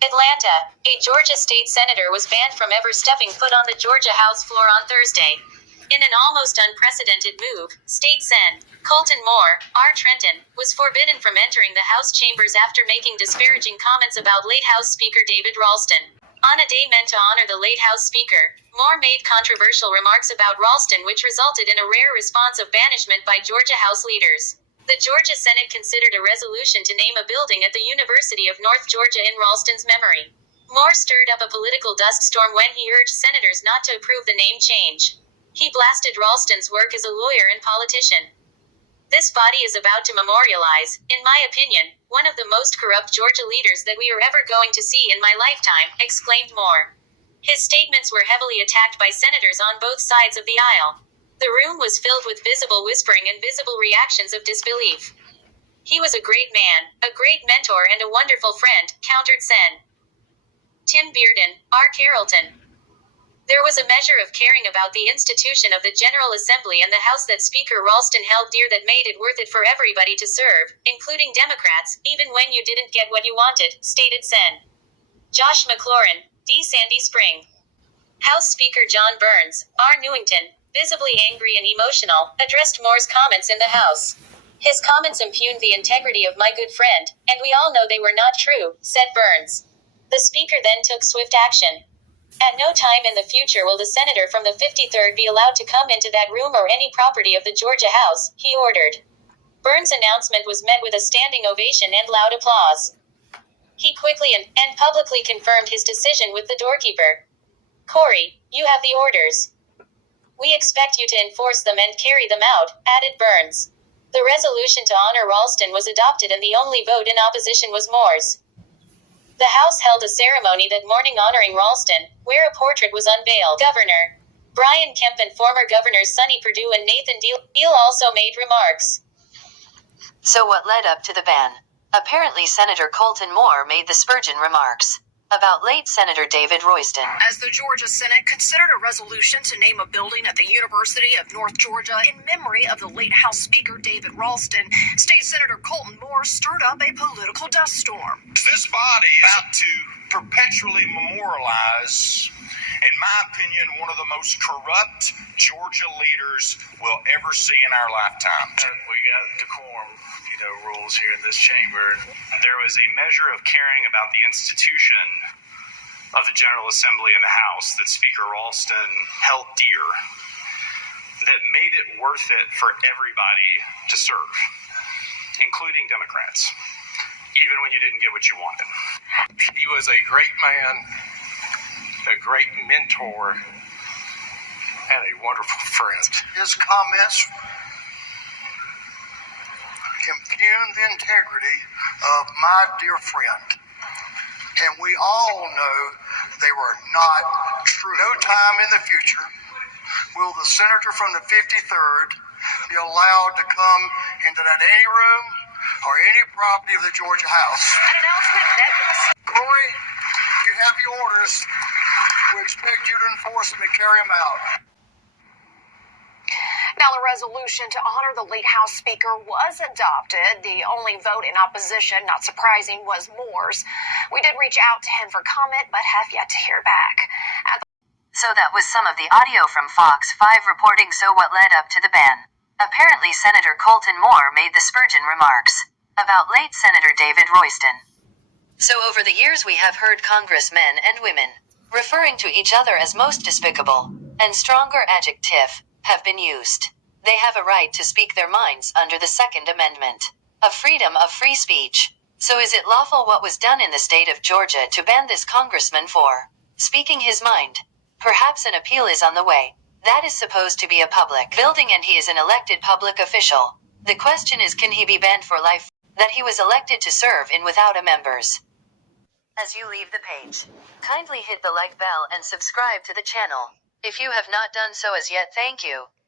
Atlanta. A Georgia state senator was banned from ever stepping foot on the Georgia House floor on Thursday. In an almost unprecedented move, State Sen. Colton Moore, R. Trenton, was forbidden from entering the House chambers after making disparaging comments about late House Speaker David Ralston. On a day meant to honor the late House Speaker, Moore made controversial remarks about Ralston which resulted in a rare response of banishment by Georgia House leaders. The Georgia Senate considered a resolution to name a building at the University of North Georgia in Ralston's memory. Moore stirred up a political dust storm when he urged senators not to approve the name change. He blasted Ralston's work as a lawyer and politician. This body is about to memorialize, in my opinion, one of the most corrupt Georgia leaders that we are ever going to see in my lifetime, exclaimed Moore. His statements were heavily attacked by senators on both sides of the aisle. The room was filled with visible whispering and visible reactions of disbelief. He was a great man, a great mentor and a wonderful friend, countered Sen. Tim Bearden, R. Carrollton. There was a measure of caring about the institution of the General Assembly and the House that Speaker Ralston held dear that made it worth it for everybody to serve, including Democrats, even when you didn't get what you wanted, stated Sen. Josh McLaurin, D. Sandy Spring. House Speaker John Burns, R. Newington, visibly angry and emotional, addressed Moore's comments in the House. His comments impugned the integrity of my good friend, and we all know they were not true, said Burns. The Speaker then took swift action. At no time in the future will the senator from the 53rd be allowed to come into that room or any property of the Georgia House, he ordered. Burns' announcement was met with a standing ovation and loud applause. He quickly and publicly confirmed his decision with the doorkeeper. Corey, you have the orders. We expect you to enforce them and carry them out, added Burns. The resolution to honor Ralston was adopted and the only vote in opposition was Moore's. The House held a ceremony that morning honoring Ralston, where a portrait was unveiled. Governor Brian Kemp and former governors Sonny Perdue and Nathan Deal also made remarks. So what led up to the ban? Apparently Senator Colton Moore made the Spurgeon remarks about late Senator David Royston. As the Georgia Senate considered a resolution to name a building at the University of North Georgia in memory of the late House Speaker David Ralston, State Senator Colton Moore stirred up a political dust storm. This body is out to perpetually memorialize, in my opinion, one of the most corrupt Georgia leaders we'll ever see in our lifetime. We got decorum, rules here in this chamber. There was a measure of caring about the institution of the General Assembly and the House that Speaker Ralston held dear that made it worth it for everybody to serve, including Democrats, even when you didn't get what you wanted. He was a great man, a great mentor, and a wonderful friend. His comments impugn the integrity of my dear friend. And we all know they were not true. No time in the future will the senator from the 53rd be allowed to come into that any room or any property of the Georgia House. An announcement met with the Corey, you have your orders. We expect you to enforce them and carry them out. Now, the resolution to honor the late House Speaker was adopted. The only vote in opposition, not surprising, was Moore's. We did reach out to him for comment, but have yet to hear back. So that was some of the audio from Fox 5 reporting what led up to the ban. Apparently Senator Colton Moore made the Spurgeon remarks about late Senator David Royston. So over the years we have heard congressmen and women referring to each other as most despicable, and stronger adjective have been used. They have a right to speak their minds under the Second Amendment of freedom of free speech. So is it lawful what was done in the state of Georgia to ban this congressman for speaking his mind? Perhaps an appeal is on the way. That is supposed to be a public building and he is an elected public official. The question is, can he be banned for life that he was elected to serve in without a members? As you leave the page, kindly hit the like bell and subscribe to the channel. If you have not done so as yet, thank you.